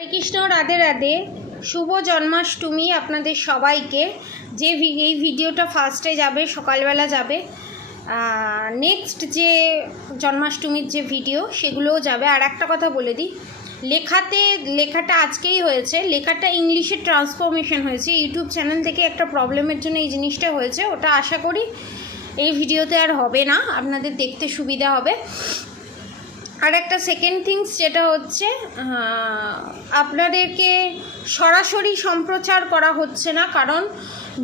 হরে কৃষ্ণ, রাধে রাধে। শুভ জন্মাষ্টমী আপনাদের সবাইকে। যে এই ভিডিওটা ফার্স্টে যাবে, সকালবেলা যাবে, নেক্সট যে জন্মাষ্টমীর যে ভিডিও সেগুলোও যাবে। আর একটা কথা বলে দিই, লেখাটা আজকেই হয়েছে, লেখাটা ইংলিশে ট্রান্সফরমেশন হয়েছে। ইউটিউব চ্যানেল থেকে একটা প্রবলেমের জন্য এই জিনিসটা হয়েছে। ওটা আশা করি এই ভিডিওতে আর হবে না, আপনাদের দেখতে সুবিধা হবে। আর একটা সেকেন্ড থিংস যেটা হচ্ছে, আপনাদেরকে সরাসরি সম্প্রচার করা হচ্ছে না, কারণ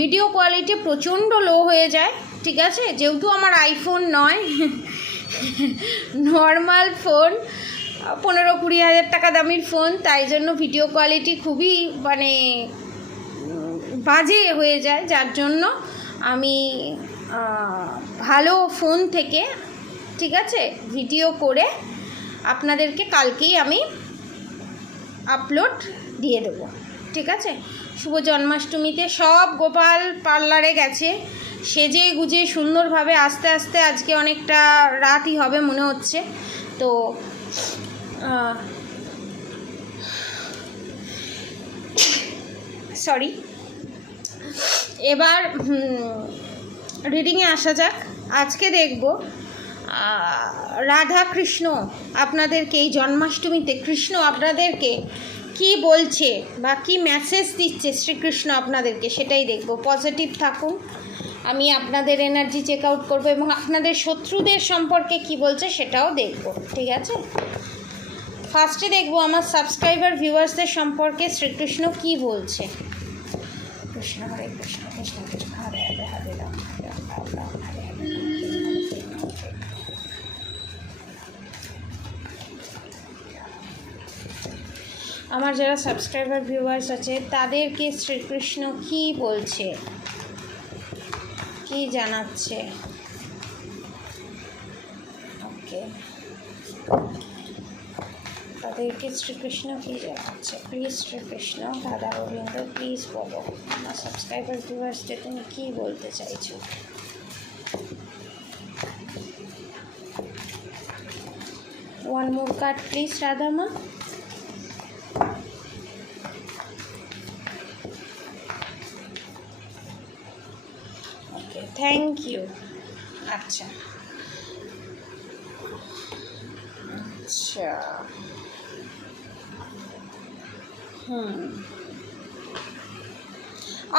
ভিডিও কোয়ালিটি প্রচণ্ড লো হয়ে যায়, ঠিক আছে। যেহেতু আমার আইফোন নয়, নর্মাল ফোন, 15-20 হাজার টাকা দামির ফোন, তাই জন্য ভিডিও কোয়ালিটি খুবই বাজে হয়ে যায়। যার জন্য আমি ভালো ফোন থেকে, ঠিক আছে, ভিডিও করে আপনাদেরকে কালকেই আমি আপলোড দিয়ে দেবো, ঠিক আছে। শুভ জন্মাষ্টমীতে সব গোপাল পার্লারে গেছে, সেজে গুজে সুন্দরভাবে। আস্তে আস্তে আজকে অনেকটা রাতই হবে মনে হচ্ছে। তো সরি, এবার রিডিংয়ে আসা যাক। আজকে দেখব রাধা কৃষ্ণ আপনাদেরকে এই জন্মাষ্টমীতে কৃষ্ণ আপনাদেরকে কি বলছে বা কি মেসেজ দিচ্ছে শ্রীকৃষ্ণ আপনাদেরকে, সেটাই দেখব। পজিটিভ থাকুন, আমি আপনাদের এনার্জি চেক আউট করবো এবং আপনাদের শত্রুদের সম্পর্কে কি বলছে সেটাও দেখব, ঠিক আছে। ফার্স্টে দেখব আমার সাবস্ক্রাইবার ভিউয়ার্সদের সম্পর্কে শ্রীকৃষ্ণ কি বলছে। কৃষ্ণ হরে কৃষ্ণ, কৃষ্ণ কৃষ্ণ হরে হরে, হরে রাম হরে রাম, রাম রাম হরে হরে। আমার যারা সাবস্ক্রাইবার ভিউয়ার্স আছে তাদেরকে শ্রীকৃষ্ণ কি বলছে, কি জানাচ্ছে। ওকে, তাদেরকে শ্রীকৃষ্ণ কি জানাচ্ছে। প্লিজ শ্রীকৃষ্ণ, রাধা গোবিন্দ, প্লিজ বলো আমার সাবস্ক্রাইবার ভিউয়ার্সদের তুমি কি বলতে চাইছো। One more card please Radha মা। ওকে, থ্যাংক ইউ। আচ্ছা আচ্ছা,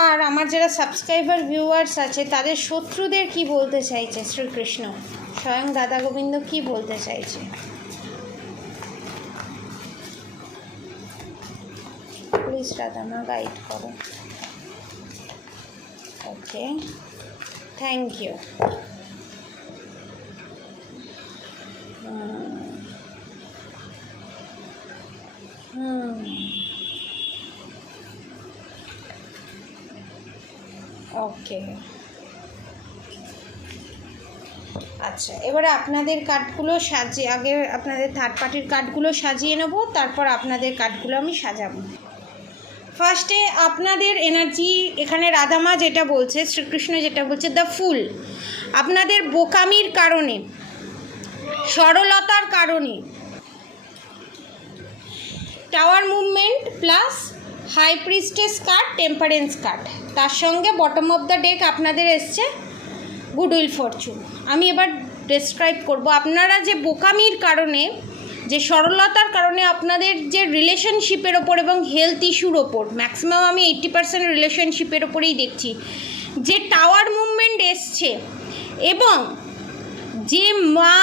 আর আমার যারা সাবস্ক্রাইবার ভিউয়ার্স আছে তাদের শত্রুদের কি বলতে চাইছে শ্রীকৃষ্ণ, স্বয়ং দাদা গোবিন্দ কি বলতে চাইছে। প্লিজ রাধা মা গাইড করো। ওকে, থ্যাংক ইউ। ওকে, আচ্ছা, এবারে আপনাদের কার্ডগুলো সাজিয়ে, আগে আপনাদের থার্ড পার্টির কার্ডগুলো সাজিয়ে নেব, তারপর আপনাদের কার্ডগুলো আমি সাজাবো। ফার্স্টে আপনাদের এনার্জি, এখানে রাধামা যেটা বলছে, শ্রীকৃষ্ণ যেটা বলছে, দ্য ফুল। আপনাদের বোকামির কারণে, সরলতার কারণে, tower movement plus high priestess card, temperance card, তার সঙ্গে বটম অফ দ্য ডেক আপনাদের এসছে গুডউইল ফরচুন। আমি এবার ডেসক্রাইব করব আপনারা যে বোকামির কারণে, যে সরলতার কারণে আপনাদের যে রিলেশনশিপের ওপর এবং হেলথ ইস্যুর ওপর, ম্যাক্সিমাম আমি 80% রিলেশনশিপের ওপরেই দেখছি, যে টাওয়ার মুভমেন্ট এসছে এবং যে মা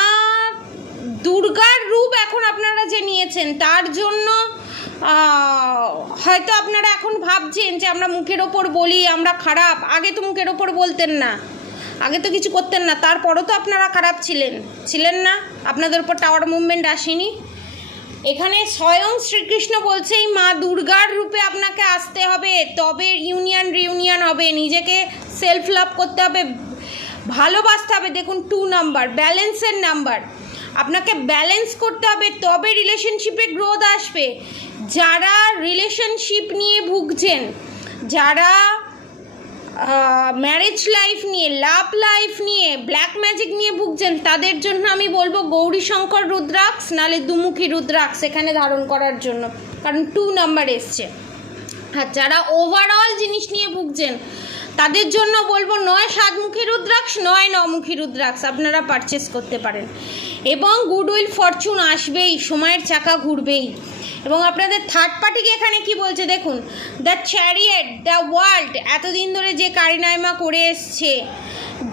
দুর্গার রূপ এখন আপনারা যে নিয়েছেন, তার জন্য হয়তো আপনারা এখন ভাবছেন যে আমরা মুখের ওপর বলি আমরা খারাপ। আগে তো মুখের ওপর বলতেন না, আগে তো কিছু করতেন না, তারপরও তো আপনারা খারাপ ছিলেন না, আপনাদের উপর টাওয়ার মুভমেন্ট আসেনি। এখানে স্বয়ং শ্রীকৃষ্ণ বলছে এই মা দুর্গার রূপে আপনাকে আসতে হবে, তবে রিউনিয়ন হবে। নিজেকে সেলফ লাভ করতে হবে, ভালোবাসতে হবে। দেখুন 2 নাম্বার, ব্যালেন্সের নাম্বার, আপনাকে ব্যালেন্স করতে হবে, তবে রিলেশনশিপে গ্রোথ আসবে। যারা রিলেশনশিপ নিয়ে ভুগছেন, যারা ম্যারেজ লাইফ নিয়ে, লাভ লাইফ নিয়ে, ব্ল্যাক ম্যাজিক নিয়ে ভুগছেন, তাদের জন্য আমি বলবো গৌরী শঙ্কর রুদ্রাক্ষ, নালে দুমুখী রুদ্রাক্ষ এখানে ধারণ করার জন্য। কারণ 2 নাম্বার এসছে। আর যারা ওভারঅল জিনিস নিয়ে ভুগছেন তাদের জন্য বলবো, নয় 7মুখী রুদ্রাক্ষ, নয় 9মুখী রুদ্রাক্ষ আপনারা পারচেস করতে পারেন। এবং গুডউইল ফরচুন আসবেই, সময়ের চাকা ঘুরবেই। এবং আপনাদের থার্ড পার্টিকে এখানে কি বলছে দেখুন, দ্য চ্যারিয়েট, দ্য ওয়ার্ল্ড, এতদিন ধরে যে কারিনাইমা করে এসছে,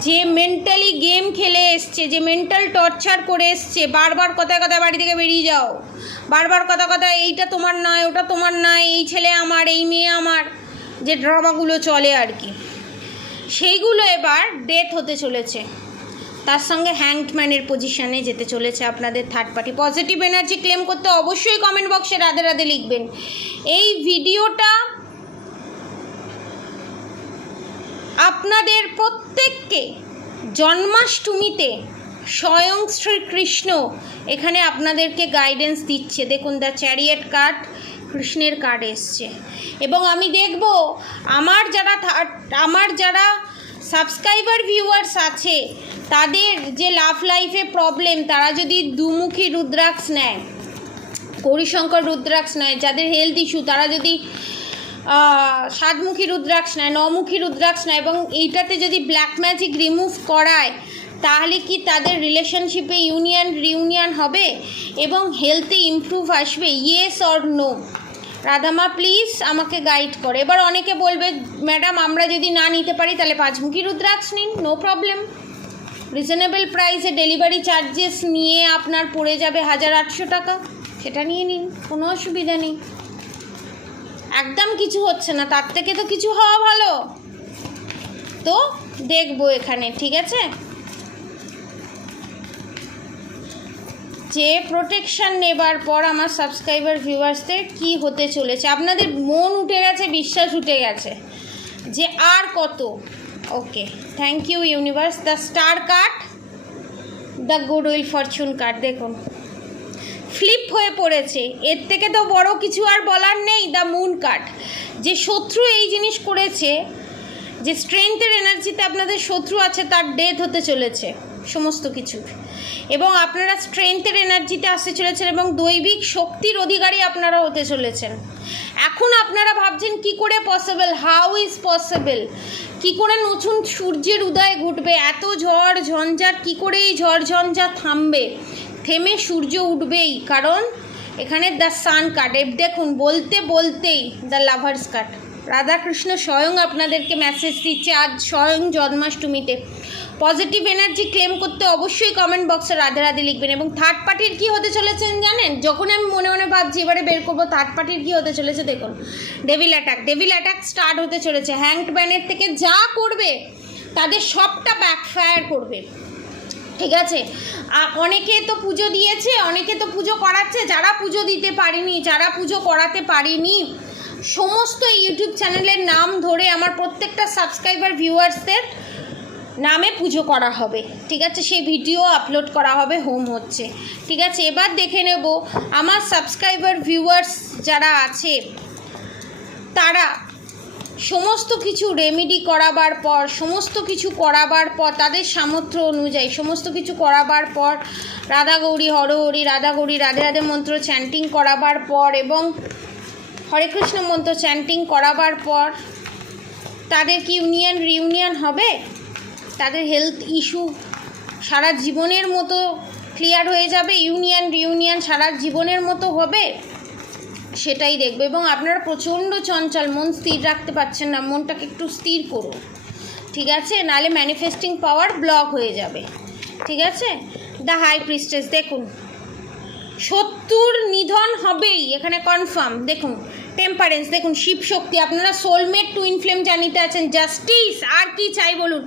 যে মেন্টালি গেম খেলে এসছে, যে মেন্টাল টর্চার করে এসছে, বারবার কথায় কথায় বাড়ি থেকে বেরিয়ে যাও, বারবার কথা এইটা তোমার নয়, ওটা তোমার নয়, এই ছেলে আমার, এই মেয়ে আমার, যে ড্রামাগুলো চলে আর কি, সেইগুলো এবার ডেথ হতে চলেছে। তার সঙ্গে হ্যাংডম্যানের পজিশানে যেতে চলেছে আপনাদের third party. Positive energy claim করতে অবশ্যই কমেন্ট বক্সে রাধে রাধে লিখবেন। এই ভিডিওটা আপনাদের প্রত্যেককে জন্মাষ্টমীতে স্বয়ং শ্রীকৃষ্ণ এখানে আপনাদেরকে গাইডেন্স দিচ্ছে। দেখুন, দ্য চ্যারিয়েট কার্ড, কৃষ্ণের কার্ড এসছে। এবং আমি দেখব আমার যারা সাবস্ক্রাইবার ভিউয়ার্স আছে তাদের যে লাভ লাইফে প্রবলেম, তারা যদি 2মুখী রুদ্রাক্ষ নেয়, গৌরীশঙ্কর রুদ্রাক্ষ নেয়, যাদের হেলথ ইস্যু তারা যদি 7মুখী রুদ্রাক্ষ নেয়, 9মুখী রুদ্রাক্ষ নেয়, এবং এইটাতে যদি ব্ল্যাক ম্যাজিক রিমুভ করায়, তাহলে কি তাদের রিলেশনশিপে রিউনিয়ন হবে এবং হেলথে ইমপ্রুভ আসবে? Yes or no? রাধামা প্লিজ আমাকে গাইড করে। এবার অনেকে বলবে, ম্যাডাম আমরা যদি না নিতে পারি তাহলে 5মুখী রুদ্রাক্ষ নিন, নো প্রবলেম, রিজনেবল প্রাইসে ডেলিভারি চার্জেস নিয়ে আপনার পড়ে যাবে 1800 টাকা, সেটা নিয়ে নিন, কোনো অসুবিধা নেই। একদম কিছু হচ্ছে না, তার থেকে তো কিছু হওয়া ভালো। তো দেখবো এখানে, ঠিক আছে, যে প্রোটেকশান নেবার পর আমার সাবস্ক্রাইবার ভিউয়ার্সদের কি হতে চলেছে। আপনাদের মন উঠে গেছে, বিশ্বাস উঠে গেছে যে আর কত। Okay, thank you universe. The star card, the goodwill fortune card, দেখুন ফ্লিপ হয়ে পড়েছে। এর থেকে তো বড় কিছু আর বলার নেই। দ্য মুন কার্ড, যে শত্রু এই জিনিস করেছে, যে স্ট্রেংথের এনার্জিতে আপনাদের শত্রু আছে, তার ডেথ হতে চলেছে সমস্ত কিছু। এবং আপনারা স্ট্রেংথের এনার্জিতে আসতে চলেছেন এবং দৈবিক শক্তির অধিকারী আপনারা হতে চলেছেন। এখন আপনারা ভাবছেন কি করে পসিবল, হাউ ইজ পসিবল, কি করে নতুন সূর্যের উদয় ঘটবে, এত ঝড় ঝঞ্ঝাট, কি করে এই ঝড় ঝঞ্ঝাট থামবে? থেমে সূর্য উঠবেই, কারণ এখানে দ্য সান কার্ড। দেখুন, বলতে বলতেই দ্য লাভার্স কার্ড। রাধাকৃষ্ণ স্বয়ং আপনাদেরকে মেসেজ দিচ্ছে আজ স্বয়ং জন্মাষ্টমীতে। পজিটিভ এনার্জি ক্লেম করতে অবশ্যই কমেন্ট বক্সে রাধে রাধে লিখবেন। এবং থার্ড পার্টির কী হতে চলেছেন জানেন? যখন আমি মনে মনে ভাবছি এবারে বের করবো থার্ড পার্টির কী হতে চলেছে, দেখুন ডেভিল অ্যাটাক স্টার্ট হতে চলেছে। হ্যাংডম্যানের থেকে যা করবে তাদের সবটা ব্যাকফায়ার করবে, ঠিক আছে। অনেকে তো পুজো দিয়েছে, অনেকে তো পুজো করাচ্ছে, যারা পুজো দিতে পারেনি, যারা পুজো করাতে পারেনি, সমস্ত ইউটিউব চ্যানেলের নাম ধরে আমার প্রত্যেকটা সাবস্ক্রাইবার ভিউয়ার্সদের নামে পুজো করা হবে, ঠিক আছে। সেই ভিডিও আপলোড করা হবে, হোম হচ্ছে, ঠিক আছে। এবার দেখে নেব আমার সাবস্ক্রাইবার ভিউয়ার্স যারা আছে তারা সমস্ত কিছু রেমেডি করাবার পর, সমস্ত কিছু করাবার পর, তাদের সামর্থ্য অনুযায়ী সমস্ত কিছু করাবার পর, রাধা গৌরী হর হরি, রাধা গৌরী রাধে রাধে মন্ত্র চ্যান্টিং করাবার পর এবং হরে কৃষ্ণ মন্ত্র চ্যান্টিং করাবার পর তাদের কি রিউনিয়ন হবে? তাদের হেলথ ইস্যু সারা জীবনের মতো ক্লিয়ার হয়ে যাবে? রিউনিয়ন সারা জীবনের মতো হবে? সেটাই দেখবে। এবং আপনারা প্রচণ্ড চঞ্চল, মন স্থির রাখতে পারছেন না, মনটাকে একটু স্থির করুন, ঠিক আছে, নাহলে ম্যানিফেস্টিং পাওয়ার ব্লক হয়ে যাবে, ঠিক আছে। দ্য হাই প্রিস্টেস, দেখুন শত্রুর নিধন হবেই এখানে কনফার্ম। দেখুন টেম্পারেন্স, দেখুন শিব শক্তি, আপনারা সোলমেট টুইন ফ্লেম জানিতে আছেন, জাস্টিস, আর কি চাই বলুন?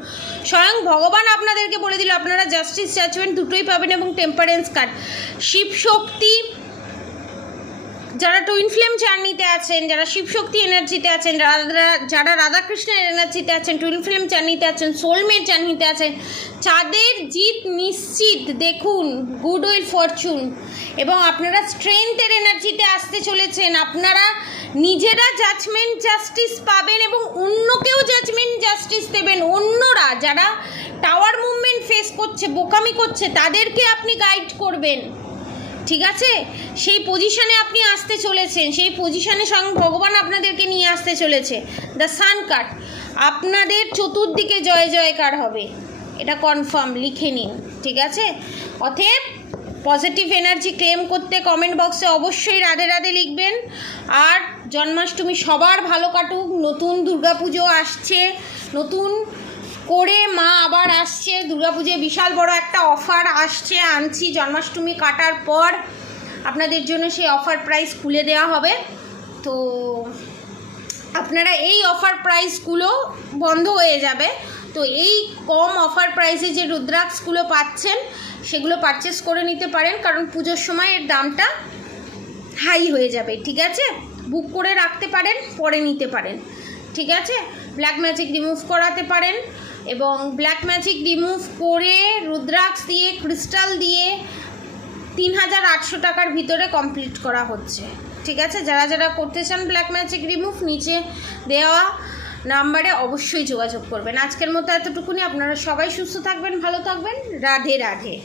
স্বয়ং ভগবান আপনাদেরকে বলে দিল আপনারা জাস্টিস জাজমেন্ট দুটোই পাবেন। এবং টেম্পারেন্স কার্ড, শিব শক্তি, যারা টুইন ফ্লেম জার্নিতে আছেন, যারা শিবশক্তি এনার্জিতে আছেন, যারা রাধাকৃষ্ণের এনার্জিতে আছেন, টুইন ফ্লেম জার্নিতে আছেন, সোলমেট জার্নিতে আছেন, তাদের জিত নিশ্চিত। দেখুন গুডউইল ফরচুন। এবং আপনারা স্ট্রেংথের এনার্জিতে আসতে চলেছেন, আপনারা নিজেরা জাজমেন্ট জাস্টিস পাবেন এবং অন্যকেও জাজমেন্ট জাস্টিস দেবেন। অন্যরা যারা টাওয়ার মুভমেন্ট ফেস করছে, বোকামি করছে, তাদেরকে আপনি গাইড করবেন, ঠিক আছে? সেই পজিশনে আপনি আসতে চলেছেন, সেই পজিশনে স্বয়ং ভগবান আপনাদেরকে নিয়ে আসতে চলেছে। দ্য সান কার্ড, আপনাদের চতুর্দিকে জয় জয়কার হবে, এটা কনফার্ম, লিখে নিন। ঠিক আছে? অতএব পজিটিভ এনার্জি ক্লেম করতে কমেন্ট বক্সে অবশ্যই রাধে রাধে লিখবেন। আর জন্মাষ্টমী সবার ভালো কাটুক। নতুন দুর্গাপুজো আসছে, নতুন করে মা আবার আসছে। দুর্গাপুজোয় বিশাল বড় একটা অফার আসছে, আনছি। জন্মাষ্টমী কাটার পর আপনাদের জন্য সেই অফার প্রাইস খুলে দেওয়া হবে। তো আপনারা এই অফার প্রাইসগুলো বন্ধ হয়ে যাবে। তো এই কম অফার প্রাইসে যে রুদ্রাক্ষগুলো পাচ্ছেন সেগুলো পারচেস করে নিতে পারেন, কারণ পুজোর সময় এর দামটা হাই হয়ে যাবে। ঠিক আছে? বুক করে রাখতে পারেন, পরে নিতে পারেন। ঠিক আছে? ব্ল্যাক ম্যাজিক রিমুভ করাতে পারেন, এবং ব্ল্যাক ম্যাজিক রিমুভ করে রুদ্রাক্ষ দিয়ে, ক্রিস্টাল দিয়ে 3800 টাকার ভিতরে কমপ্লিট করা হচ্ছে। ঠিক আছে? যারা যারা করতে চান ব্ল্যাক ম্যাজিক রিমুভ, নিচে দেওয়া নাম্বারে অবশ্যই যোগাযোগ করবেন। আজকের মতো এতটুকুনি। আপনারা সবাই সুস্থ থাকবেন, ভালো থাকবেন। রাধে রাধে।